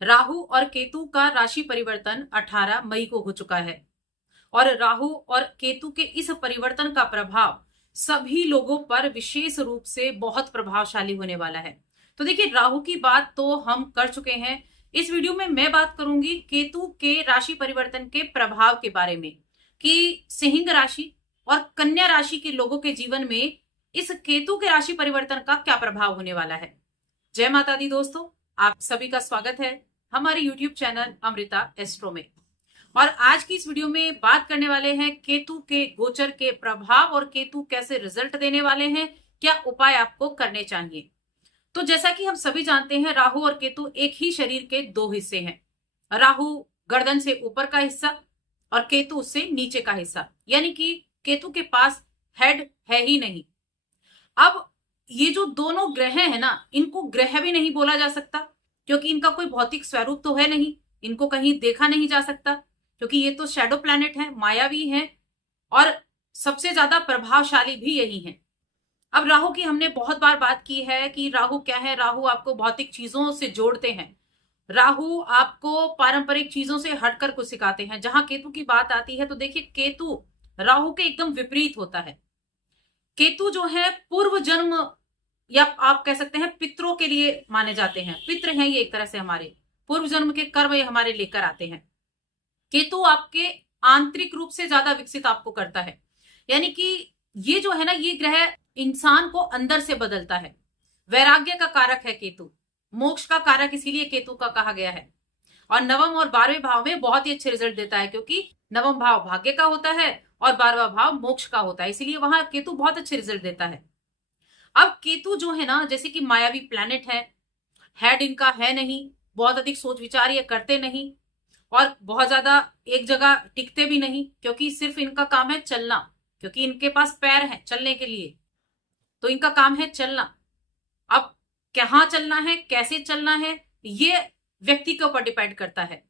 राहु और केतु का राशि परिवर्तन 18 मई को हो चुका है और राहु और केतु के इस परिवर्तन का प्रभाव सभी लोगों पर विशेष रूप से बहुत प्रभावशाली होने वाला है। तो देखिए, राहु की बात तो हम कर चुके हैं। इस वीडियो में मैं बात करूंगी केतु के राशि परिवर्तन के प्रभाव के बारे में कि सिंह राशि और कन्या राशि के लोगों के जीवन में इस केतु के राशि परिवर्तन का क्या प्रभाव होने वाला है। जय माता दी दोस्तों, आप सभी का स्वागत है हमारे YouTube चैनल अमृता एस्ट्रो में। और आज की इस वीडियो में बात करने वाले हैं केतु के गोचर के प्रभाव और केतु कैसे रिजल्ट देने वाले हैं, क्या उपाय आपको करने चाहिए। तो जैसा कि हम सभी जानते हैं, राहु और केतु एक ही शरीर के दो हिस्से हैं। राहु गर्दन से ऊपर का हिस्सा और केतु उससे नीचे का हिस्सा, यानी कि केतु के पास हेड है ही नहीं। अब ये जो दोनों ग्रह है ना, इनको ग्रह भी नहीं बोला जा सकता क्योंकि इनका कोई भौतिक स्वरूप तो है नहीं, इनको कहीं देखा नहीं जा सकता क्योंकि ये तो शैडो प्लैनेट है, मायावी है और सबसे ज्यादा प्रभावशाली भी यही है। अब राहु की हमने बहुत बार बात की है कि राहु क्या है। राहु आपको भौतिक चीजों से जोड़ते हैं, राहु आपको पारंपरिक चीजों से हटकर कुछ सिखाते हैं। जहां केतु की बात आती है तो देखिए, केतु राहु के एकदम विपरीत होता है। केतु जो है पूर्व जन्म या आप कह सकते हैं पितरों के लिए माने जाते हैं। पित्र हैं ये एक तरह से, हमारे पूर्व जन्म के कर्म ये हमारे लेकर आते हैं। केतु आपके आंतरिक रूप से ज्यादा विकसित आपको करता है, यानी कि ये जो है ना, ये ग्रह इंसान को अंदर से बदलता है। वैराग्य का कारक है केतु, मोक्ष का कारक इसीलिए केतु का कहा गया है। और नवम और 12वें भाव में बहुत ही अच्छे रिजल्ट देता है क्योंकि नवम भाव भाग्य का होता है और 12वां भाव मोक्ष का होता है, इसीलिए वहां केतु बहुत अच्छे रिजल्ट देता है। अब केतु जो है ना, जैसे कि मायावी प्लैनेट है, हेड इनका है नहीं, बहुत अधिक सोच विचार ये करते नहीं और बहुत ज्यादा एक जगह टिकते भी नहीं क्योंकि सिर्फ इनका काम है चलना, क्योंकि इनके पास पैर हैं चलने के लिए, तो इनका काम है चलना। अब कहाँ चलना है, कैसे चलना है, ये व्यक्ति के ऊपर डिपेंड करता है।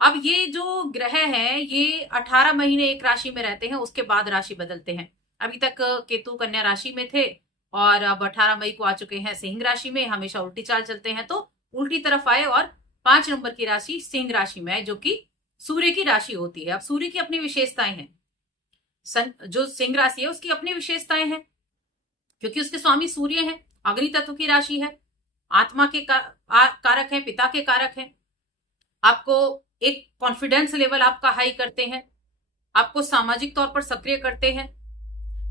अब ये जो ग्रह हैं ये 18 महीने एक राशि में रहते हैं, उसके बाद राशि बदलते हैं। अभी तक केतु कन्या राशि में थे और अब 18 मई को आ चुके हैं सिंह राशि में। हमेशा उल्टी चाल चलते हैं तो उल्टी तरफ आए और 5 नंबर की राशि सिंह राशि में है, जो कि सूर्य की राशि होती है। अब सूर्य की अपनी विशेषताएं हैं, जो सिंह राशि है उसकी अपनी विशेषताएं हैं क्योंकि उसके स्वामी सूर्य है, अग्नि तत्व की राशि है, आत्मा के कारक है, पिता के कारक है। आपको एक कॉन्फिडेंस लेवल आपका हाई करते हैं, आपको सामाजिक तौर पर सक्रिय करते हैं।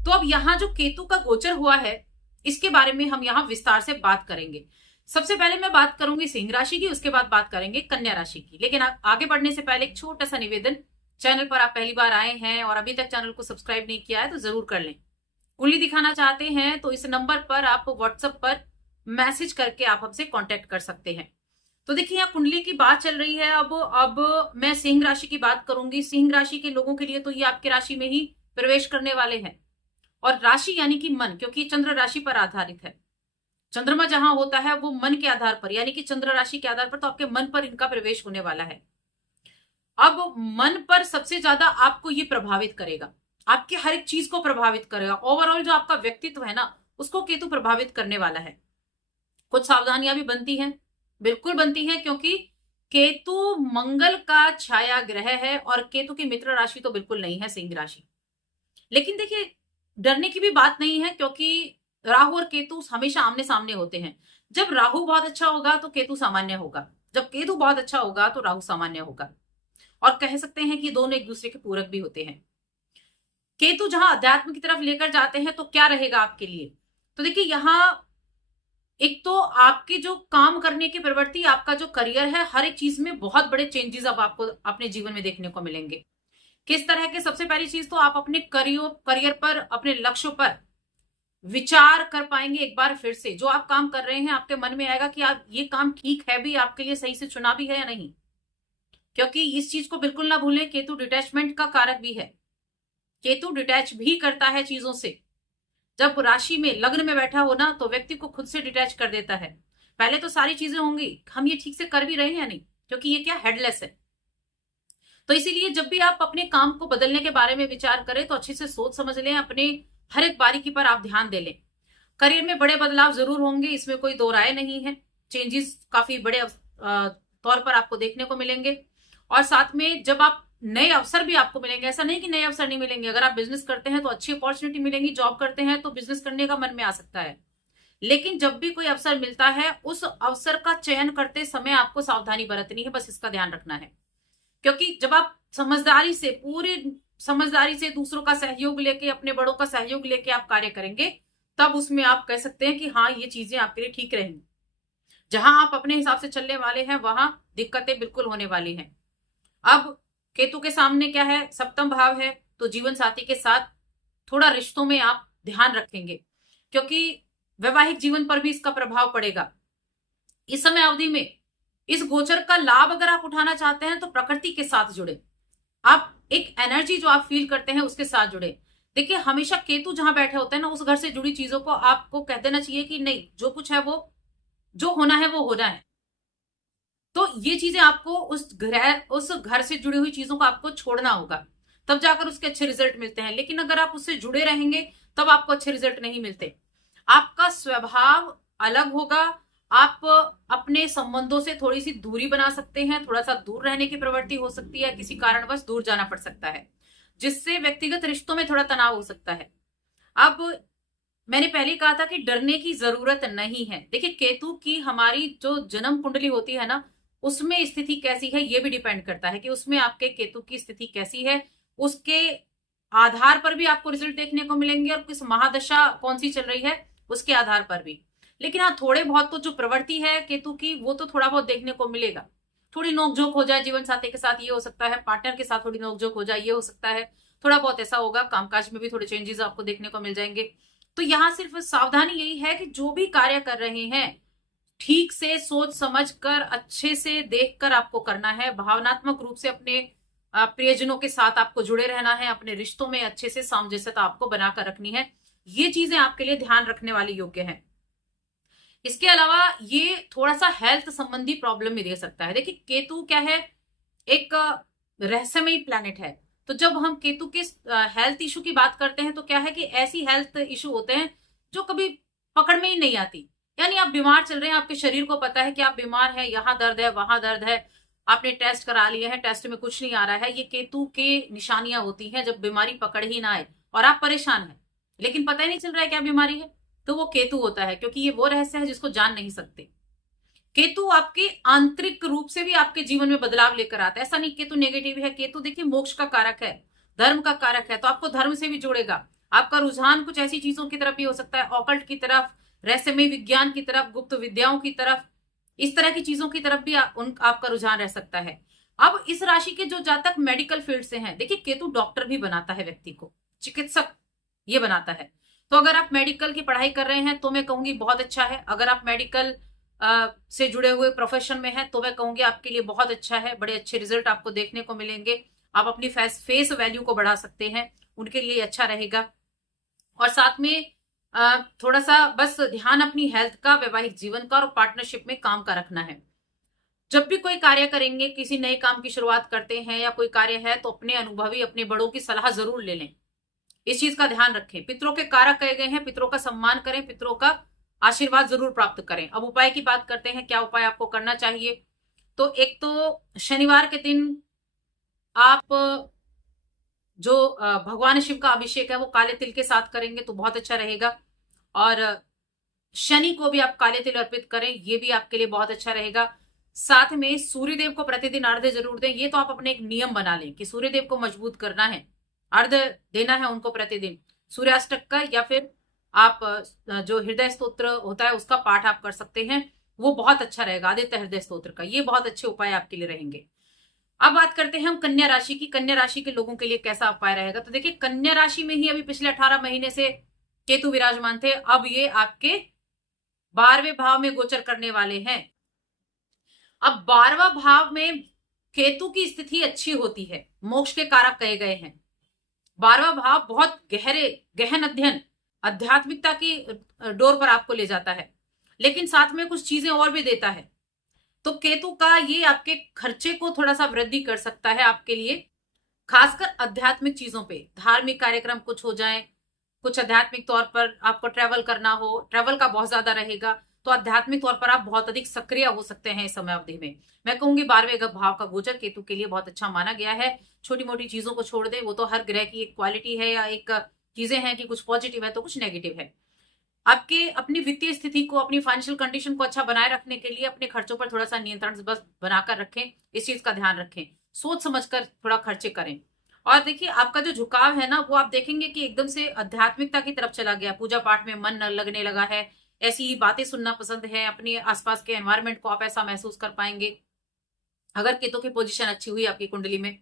तो अब यहाँ जो केतु का गोचर हुआ है इसके बारे में हम यहाँ विस्तार से बात करेंगे। सबसे पहले मैं बात करूंगी सिंह राशि की, उसके बाद बात करेंगे कन्या राशि की। लेकिन आगे बढ़ने से पहले एक छोटा सा निवेदन, चैनल पर आप पहली बार आए हैं और अभी तक चैनल को सब्सक्राइब नहीं किया है तो जरूर कर लें। कुंडली दिखाना चाहते हैं तो इस नंबर पर आप व्हाट्सएप पर मैसेज करके आप हमसे कॉन्टेक्ट कर सकते हैं। तो देखिए, यहाँ कुंडली की बात चल रही है। अब मैं सिंह राशि की बात करूंगी। सिंह राशि के लोगों के लिए तो ये आपके राशि में ही प्रवेश करने वाले हैं। और राशि यानी कि मन, क्योंकि चंद्र राशि पर आधारित है। चंद्रमा जहां होता है वो मन के आधार पर, यानी कि चंद्र राशि के आधार पर, तो आपके मन पर इनका प्रवेश होने वाला है। अब मन पर सबसे ज्यादा आपको ये प्रभावित करेगा, आपके हर एक चीज को प्रभावित करेगा। ओवरऑल जो आपका व्यक्तित्व है ना, उसको केतु प्रभावित करने वाला है। कुछ सावधानियां भी बनती हैं, बिल्कुल बनती हैं, क्योंकि केतु मंगल का छाया ग्रह है और केतु की मित्र राशि तो बिल्कुल नहीं है सिंह राशि। लेकिन देखिए, डरने की भी बात नहीं है क्योंकि राहु और केतु हमेशा आमने सामने होते हैं। जब राहु बहुत अच्छा होगा तो केतु सामान्य होगा, जब केतु बहुत अच्छा होगा तो राहु सामान्य होगा। और कह सकते हैं कि दोनों एक दूसरे के पूरक भी होते हैं। केतु जहां अध्यात्म की तरफ लेकर जाते हैं तो क्या रहेगा आपके लिए। तो देखिए, यहां एक तो आपके जो काम करने की प्रवृत्ति, आपका जो करियर है, हर एक चीज में बहुत बड़े चेंजेस अब आपको अपने जीवन में देखने को मिलेंगे। किस तरह के, सबसे पहली चीज तो आप अपने करियर पर, अपने लक्ष्य पर विचार कर पाएंगे एक बार फिर से। जो आप काम कर रहे हैं आपके मन में आएगा कि आप ये काम ठीक है भी, आपके लिए सही से चुना भी है या नहीं। क्योंकि इस चीज को बिल्कुल ना भूलें, केतु डिटैचमेंट का कारक भी है। केतु डिटैच भी करता है चीजों से। जब राशि में, लग्न में बैठा हो ना, तो व्यक्ति को खुद से डिटैच कर देता है। पहले तो सारी चीजें होंगी, हम ये ठीक से कर भी रहे हैं या नहीं, क्योंकि ये क्या हेडलेस है। तो इसीलिए जब भी आप अपने काम को बदलने के बारे में विचार करें तो अच्छे से सोच समझ लें, अपने हर एक बारीकी पर आप ध्यान दे लें। करियर में बड़े बदलाव जरूर होंगे, इसमें कोई दो राय नहीं है। चेंजेस काफी बड़े तौर पर आपको देखने को मिलेंगे। और साथ में जब आप नए अवसर भी आपको मिलेंगे, ऐसा नहीं कि नए अवसर नहीं मिलेंगे। अगर आप बिजनेस करते हैं तो अच्छी अपॉर्चुनिटी मिलेंगी, जॉब करते हैं तो बिजनेस करने का मन में आ सकता है। लेकिन जब भी कोई अवसर मिलता है, उस अवसर का चयन करते समय आपको सावधानी बरतनी है, बस इसका ध्यान रखना है। क्योंकि जब आप समझदारी से, पूरी समझदारी से दूसरों का सहयोग लेके, अपने बड़ों का सहयोग लेके आप कार्य करेंगे, तब उसमें आप कह सकते हैं कि हाँ, ये चीजें आपके लिए ठीक रहेंगी। जहां आप अपने हिसाब से चलने वाले हैं, वहां दिक्कतें बिल्कुल होने वाली हैं। अब केतु के सामने क्या है, सप्तम भाव है, तो जीवन साथी के साथ थोड़ा रिश्तों में आप ध्यान रखेंगे, क्योंकि वैवाहिक जीवन पर भी इसका प्रभाव पड़ेगा। इस समय अवधि में इस गोचर का लाभ अगर आप उठाना चाहते हैं तो प्रकृति के साथ जुड़े। आप एक एनर्जी जो आप फील करते हैं उसके साथ जुड़े। देखिए, हमेशा केतु जहां बैठे होते हैं ना, उस घर से जुड़ी चीजों को आपको कह देना चाहिए कि नहीं, जो कुछ है वो, जो होना है वो होना है। तो ये चीजें आपको उस घर से जुड़ी हुई चीजों को आपको छोड़ना होगा, तब जाकर उसके अच्छे रिजल्ट मिलते हैं। लेकिन अगर आप उससे जुड़े रहेंगे तब आपको अच्छे रिजल्ट नहीं मिलते। आपका स्वभाव अलग होगा। आप अपने संबंधों से थोड़ी सी दूरी बना सकते हैं, थोड़ा सा दूर रहने की प्रवृत्ति हो सकती है, किसी कारणवश दूर जाना पड़ सकता है, जिससे व्यक्तिगत रिश्तों में थोड़ा तनाव हो सकता है। अब मैंने पहले कहा था कि डरने की जरूरत नहीं है। देखिए, केतु की हमारी जो जन्म कुंडली होती है ना, उसमें स्थिति कैसी है ये भी डिपेंड करता है कि उसमें आपके केतु की स्थिति कैसी है। उसके आधार पर भी आपको रिजल्ट देखने को मिलेंगे, और किस महादशा कौन सी चल रही है उसके आधार पर भी। लेकिन हाँ, थोड़े बहुत तो जो प्रवृत्ति है केतु की, वो तो थोड़ा बहुत देखने को मिलेगा। थोड़ी नोकझोंक हो जाए जीवन साथी के साथ, ये हो सकता है। पार्टनर के साथ थोड़ी नोकझोंक हो जाए, ये हो सकता है। थोड़ा बहुत ऐसा होगा। कामकाज में भी थोड़े चेंजेस आपको देखने को मिल जाएंगे। तो यहाँ सिर्फ सावधानी यही है कि जो भी कार्य कर रहे हैं, ठीक से सोच समझ कर, अच्छे से देखकर आपको करना है। भावनात्मक रूप से अपने प्रियजनों के साथ आपको जुड़े रहना है। अपने रिश्तों में अच्छे से सामंजस्यता आपको बनाकर रखनी है। ये चीजें आपके लिए ध्यान रखने वाली योग्य है। इसके अलावा ये थोड़ा सा हेल्थ संबंधी प्रॉब्लम भी दे सकता है। देखिए, केतु क्या है, एक रहस्यमयी प्लैनेट है। तो जब हम केतु के हेल्थ इशू की बात करते हैं तो क्या है कि ऐसी हेल्थ इशू होते हैं जो कभी पकड़ में ही नहीं आती। यानी आप बीमार चल रहे हैं, आपके शरीर को पता है कि आप बीमार हैं, यहाँ दर्द है, वहां दर्द है, आपने टेस्ट करा लिए हैं, टेस्ट में कुछ नहीं आ रहा है। ये केतु के निशानियां होती हैं, जब बीमारी पकड़ ही ना आए और आप परेशान हैं, लेकिन पता ही नहीं चल रहा है क्या बीमारी है, तो वो केतु होता है। क्योंकि ये वो रहस्य है जिसको जान नहीं सकते। केतु आपके आंतरिक रूप से भी आपके जीवन में बदलाव लेकर आता है। ऐसा नहीं केतु नेगेटिव है। केतु देखिए मोक्ष का कारक है, धर्म का कारक है, तो आपको धर्म से भी जोड़ेगा। आपका रुझान कुछ ऐसी चीजों की तरफ भी हो सकता है, ऑकल्ट की तरफ, रहस्यमय विज्ञान की तरफ, गुप्त विद्याओं की तरफ, इस तरह की चीजों की तरफ भी आपका रुझान रह सकता है। अब इस राशि के जो जातक मेडिकल फील्ड से हैं, देखिए केतु डॉक्टर भी बनाता है, व्यक्ति को चिकित्सक ये बनाता है। तो अगर आप मेडिकल की पढ़ाई कर रहे हैं तो मैं कहूंगी बहुत अच्छा है। अगर आप मेडिकल से जुड़े हुए प्रोफेशन में है तो मैं कहूंगी आपके लिए बहुत अच्छा है। बड़े अच्छे रिजल्ट आपको देखने को मिलेंगे। आप अपनी फेस वैल्यू को बढ़ा सकते हैं, उनके लिए अच्छा रहेगा। और साथ में थोड़ा सा बस ध्यान अपनी हेल्थ का, वैवाहिक जीवन का और पार्टनरशिप में काम का रखना है। जब भी कोई कार्य करेंगे, किसी नए काम की शुरुआत करते हैं या कोई कार्य है, तो अपने अनुभवी, अपने बड़ों की सलाह जरूर ले लें। इस चीज का ध्यान रखें। पितरों के कारक कहे गए हैं, पितरों का सम्मान करें, पितरों का आशीर्वाद जरूर प्राप्त करें। अब उपाय की बात करते हैं, क्या उपाय आपको करना चाहिए। तो एक तो शनिवार के दिन आप जो भगवान शिव का अभिषेक है वो काले तिल के साथ करेंगे तो बहुत अच्छा रहेगा। और शनि को भी आप काले तिल अर्पित करें, ये भी आपके लिए बहुत अच्छा रहेगा। साथ में सूर्यदेव को प्रतिदिन अर्घ्य जरूर दें। ये तो आप अपने एक नियम बना लें कि सूर्यदेव को मजबूत करना है, अर्घ्य देना है उनको प्रतिदिन। सूर्याष्टक का या फिर आप जो हृदय स्तोत्र होता है उसका पाठ आप कर सकते हैं, वो बहुत अच्छा रहेगा। आदित्य हृदय स्तोत्र का, ये बहुत अच्छे उपाय आपके लिए रहेंगे। अब बात करते हैं हम कन्या राशि की। कन्या राशि के लोगों के लिए कैसा उपाय रहेगा। तो देखिए, कन्या राशि में ही अभी पिछले 18 महीने से केतु विराजमान थे। अब ये आपके 12वें भाव में गोचर करने वाले हैं। अब 12वां भाव में केतु की स्थिति अच्छी होती है, मोक्ष के कारक कहे गए हैं। 12वां भाव बहुत गहन अध्ययन, आध्यात्मिकता की डोर पर आपको ले जाता है, लेकिन साथ में कुछ चीजें और भी देता है। तो केतु का ये आपके खर्चे को थोड़ा सा वृद्धि कर सकता है आपके लिए, खासकर आध्यात्मिक चीजों पे। धार्मिक कार्यक्रम कुछ हो जाए, कुछ आध्यात्मिक तौर पर आपको ट्रैवल करना हो, ट्रैवल का बहुत ज्यादा रहेगा। तो आध्यात्मिक तौर पर आप बहुत अधिक सक्रिय हो सकते हैं इस समय अवधि में। मैं कहूंगी 12वें भाव का गोचर केतु के लिए बहुत अच्छा माना गया है। छोटी मोटी चीजों को छोड़ दे, वो तो हर ग्रह की एक क्वालिटी है या एक चीजें हैं कि कुछ पॉजिटिव है तो कुछ नेगेटिव है। आपके अपनी वित्तीय स्थिति को, अपनी फाइनेंशियल कंडीशन को अच्छा बनाए रखने के लिए अपने खर्चों पर थोड़ा सा नियंत्रण बस बनाकर रखें। इस चीज का ध्यान रखें, सोच समझकर थोड़ा खर्चे करें। और देखिए आपका जो झुकाव है ना, वो आप देखेंगे कि एकदम से आध्यात्मिकता की तरफ चला गया, पूजा पाठ में मन न लगने लगा है, ऐसी ही बातें सुनना पसंद है, अपने आसपास के एनवायरनमेंट को आप ऐसा महसूस कर पाएंगे अगर केतु की पोजीशन अच्छी हुई आपकी कुंडली में।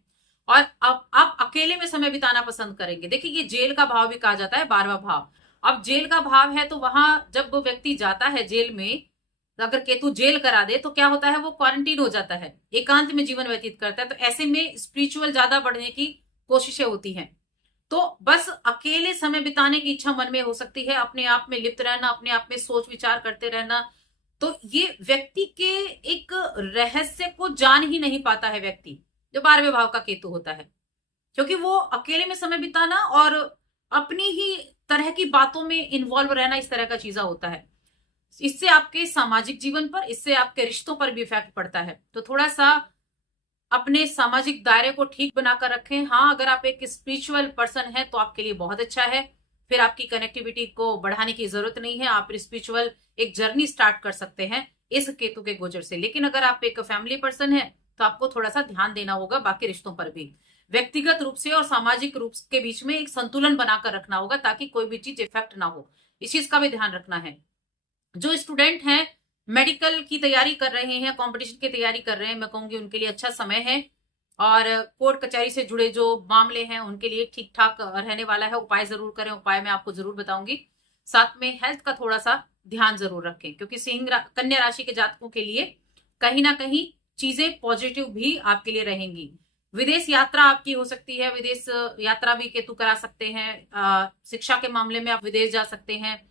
और अब आप अकेले में समय बिताना पसंद करेंगे। देखिए ये जेल का भाव भी कहा जाता है, 12वां भाव। अब जेल का भाव है तो वहां जब वो व्यक्ति जाता है जेल में, अगर केतु जेल करा दे तो क्या होता है, वो क्वारंटीन हो जाता है, एकांत में जीवन व्यतीत करता है। तो ऐसे में स्पिरिचुअल ज्यादा बढ़ने की कोशिशें होती हैं। तो बस अकेले समय बिताने की इच्छा मन में हो सकती है, अपने आप में लिप्त रहना, अपने आप में सोच विचार करते रहना। तो ये व्यक्ति के एक रहस्य को जान ही नहीं पाता है व्यक्ति, जो 12वें भाव का केतु होता है, क्योंकि वो अकेले में समय बिताना और अपनी ही तरह की बातों में इन्वॉल्व रहना, इस तरह का चीजा होता है। इससे आपके सामाजिक जीवन पर, इससे आपके रिश्तों पर भी इफेक्ट पड़ता है। तो थोड़ा सा अपने सामाजिक दायरे को ठीक बनाकर रखें। हाँ, अगर आप एक स्पिरिचुअल पर्सन हैं तो आपके लिए बहुत अच्छा है, फिर आपकी कनेक्टिविटी को बढ़ाने की जरूरत नहीं है, आप स्पिरिचुअल एक जर्नी स्टार्ट कर सकते हैं इस केतु के गोचर से। लेकिन अगर आप एक फैमिली पर्सन है तो आपको थोड़ा सा ध्यान देना होगा बाकी रिश्तों पर भी, व्यक्तिगत रूप से और सामाजिक रूप के बीच में एक संतुलन बनाकर रखना होगा ताकि कोई भी चीज इफेक्ट ना हो। इस चीज का भी ध्यान रखना है। जो स्टूडेंट हैं, मेडिकल की तैयारी कर रहे हैं, कंपटीशन की तैयारी कर रहे हैं, मैं कहूंगी उनके लिए अच्छा समय है। और कोर्ट कचहरी से जुड़े जो मामले हैं उनके लिए ठीक ठाक रहने वाला है। उपाय जरूर करें, उपाय मैं आपको जरूर बताऊंगी। साथ में हेल्थ का थोड़ा सा ध्यान जरूर रखें, क्योंकि कन्या राशि के जातकों के लिए कहीं ना कहीं चीजें पॉजिटिव भी आपके लिए रहेंगी। विदेश यात्रा आपकी हो सकती है, विदेश यात्रा भी केतु करा सकते हैं। शिक्षा के मामले में आप विदेश जा सकते हैं,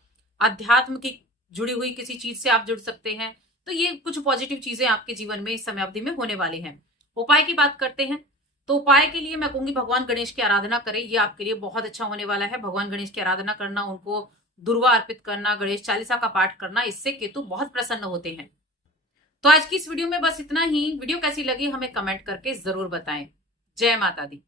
अध्यात्म की जुड़ी हुई किसी चीज से आप जुड़ सकते हैं। तो ये कुछ पॉजिटिव चीजें आपके जीवन में इस समय अवधि में होने वाली हैं। उपाय की बात करते हैं तो उपाय के लिए मैं कहूंगी भगवान गणेश की आराधना करें, ये आपके लिए बहुत अच्छा होने वाला है। भगवान गणेश की आराधना करना, उनको दुर्वा अर्पित करना, गणेश चालीसा का पाठ करना, इससे केतु बहुत प्रसन्न होते हैं। तो आज की इस वीडियो में बस इतना ही। वीडियो कैसी लगी हमें कमेंट करके जरूर बताएं। जय माता दी।